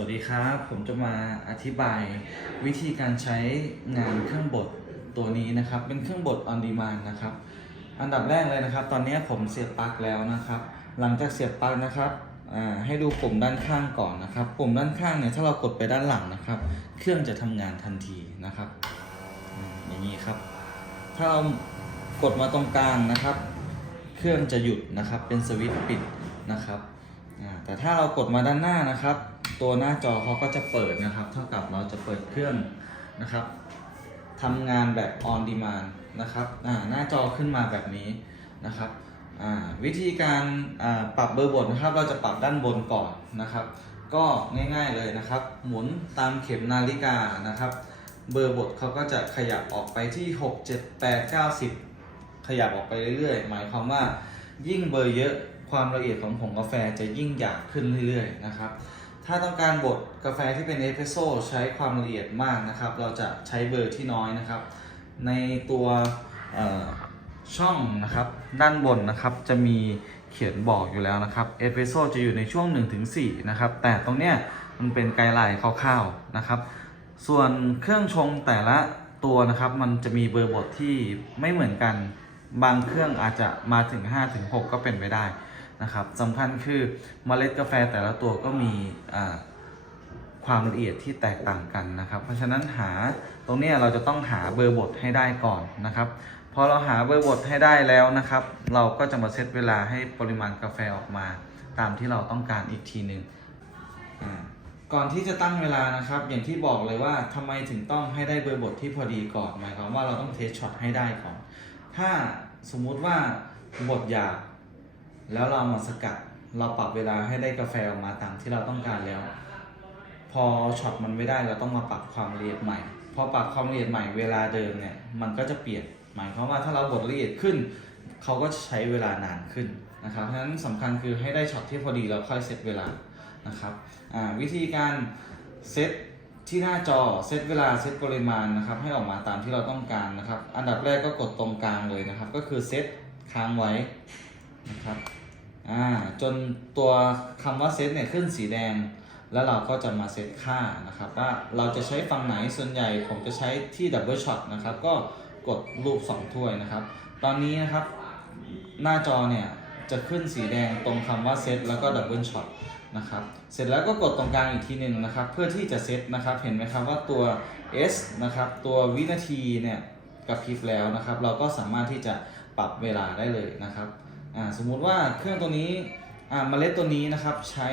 วัสดีครับ ผมจะมาอธิบายวิธีการใช้งานเครื่องบดตัวนี้นะครับ เป็นเครื่องบด on demand นะครับ อันดับแรกเลยนะครับ ตอนนี้ผมเสียบปลั๊กแล้วนะครับ หลังจากเสียบปลั๊กนะครับให้ดูปุ่มด้านข้างก่อนนะครับปุ่มด้านข้างเนี่ยถ้าเรากดไปด้านหลังนะครับ เครื่องจะทำงานทันทีนะครับ อย่างนี้ครับ ถ้าเรากดมาตรงกลางนะครับ เครื่องจะหยุดนะครับ เป็นสวิตช์ปิดนะครับแต่ถ้าเรากดมาด้านหน้านะครับ ตัวหน้าจอเขาก็จะเปิดนะครับ เท่ากับเราจะเปิดเครื่องนะครับทำงานแบบ on demand นะครับอ่าหน้าจอขึ้นมาแบบนี้นะครับอ่าวิธีการอ่าปรับเบอร์บทนะครับ เราจะปรับด้านบนก่อนนะครับ ก็ง่ายๆเลยนะครับ หมุนตามเข็มนาฬิกานะครับ เบอร์บทเขาก็จะขยับออกไปที่ 6 7 8 9 10 ขยับออกไปเรื่อยๆ หมายความว่ายิ่งเบอร์เยอะความละเอียดของผงกาแฟจะยิ่งหยาบขึ้นเรื่อยๆนะครับ ถ้าต้องการบดกาแฟที่เป็นเอสเปรสโซ่ใช้ความละเอียดมากนะครับ เราจะใช้เบอร์ที่น้อยนะครับ ในตัวช่องนะครับ ด้านบนนะครับจะมีเขียนบอกอยู่แล้วนะครับเอสเปรสโซ่จะอยู่ในช่วง 1-4 นะครับ แต่ตรงเนี้ยมันเป็นไกด์ไลน์คร่าวๆนะครับ ส่วนเครื่องชงแต่ละตัวนะครับ มันจะมีเบอร์บทที่ไม่เหมือนกัน บางเครื่องอาจจะมาถึง 5-6 ก็เป็นไปได้ นะครับสำคัญคือเมล็ดกาแฟแต่ละตัวก็มีความละเอียดที่แตกต่างกันนะครับ เพราะฉะนั้นหาตรงนี้เราจะต้องหาเบอร์บทให้ได้ก่อนนะครับพอเราหาเบอร์บทให้ได้แล้วนะครับ เราก็จะมาเซตเวลาให้ปริมาณกาแฟออกมา ตามที่เราต้องการอีกทีหนึ่งอ่าก่อนที่จะตั้งเวลานะครับ อย่างที่บอกเลยว่าทำไมถึงต้องให้ได้เบอร์บทที่พอดีก่อนหมายความว่าเราต้องเทสช็อตให้ได้ก่อน ถ้าสมมุติว่าบทหยาบ แล้วเรามาสกัด เราปรับเวลาให้ได้กาแฟออกมาตามที่เราต้องการแล้ว พอช็อตมันไม่ได้เราต้องมาปรับความละเอียดใหม่พอปรับความละเอียดใหม่เวลาเดิมเนี่ยมันก็จะเปลี่ยนหมายความว่าถ้าเราบดละเอียดขึ้น เขาก็ใช้เวลานานขึ้นนะครับเพราะฉะนั้นสำคัญคือให้ได้ช็อตที่พอดีแล้วค่อยเซตเวลานะครับวิธีการเซตที่หน้าจอเซตเวลาเซตปริมาณนะครับให้ออกมาตามที่เราต้องการนะครับ อันดับแรกก็กดตรงกลางเลยนะครับ ก็คือเซตค้างไว้นะครับ อ่าจนตัวคำว่าเซตเนี่ยขึ้นสีแดง แล้วเราก็จะมาเซตค่านะครับว่าเราจะใช้ฝั่งไหนส่วนใหญ่ผมจะใช้ที่ดับเบิลช็อตนะครับก็กดรูป 2 ถ้วยนะครับ ตอนนี้นะครับหน้าจอเนี่ยจะขึ้นสีแดงตรงคำว่าเซตแล้วก็ดับเบิลช็อตนะครับเสร็จแล้วก็กดตรงกลางอีกทีหนึ่งนะครับเพื่อที่จะเซตนะครับเห็นไหมครับว่าตัว S นะครับตัววินาทีเนี่ยกระพริบแล้วนะครับ เราก็สามารถที่จะปรับเวลาได้เลยนะครับ อ่าสมมุติว่าเครื่องตัวนี้อ่าเมล็ดตัวนี้นะครับใช้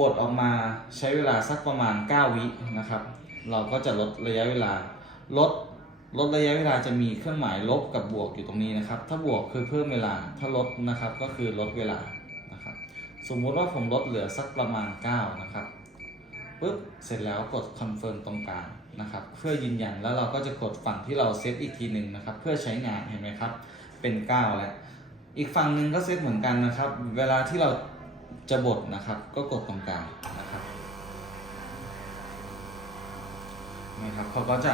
บทออกมาใช้เวลาสักประมาณ 9 วินะครับ เราก็จะลดระยะเวลาลดลดระยะเวลาจะมีเครื่องหมายลบกับบวกอยู่ตรงนี้นะครับ ถ้าบวกคือเพิ่มเวลา ถ้าลดนะครับก็คือลดเวลานะครับ สมมุติว่าผมลดเหลือสักประมาณ 9 นะครับปุ๊บเสร็จแล้วกดคอนเฟิร์มตรงกลางนะครับ เพื่อยืนยันแล้วเราก็จะกดฝั่งที่เราเซตอีกทีหนึ่งนะครับ เพื่อใช้งานเห็นไหมครับ เป็น9แล้ว อีกฝั่งหนึ่งก็เซตเหมือนกันนะครับ เวลาที่เราจะบดนะครับ ก็กดตรงกลางนะครับนะครับเขาก็จะ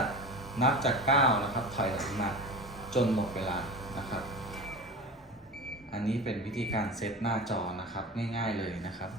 นับจาก9นะครับถอยหลังมาจนหมดเวลานะครับ อันนี้เป็นวิธีการเซตหน้าจอนะครับง่ายๆเลยนะครับ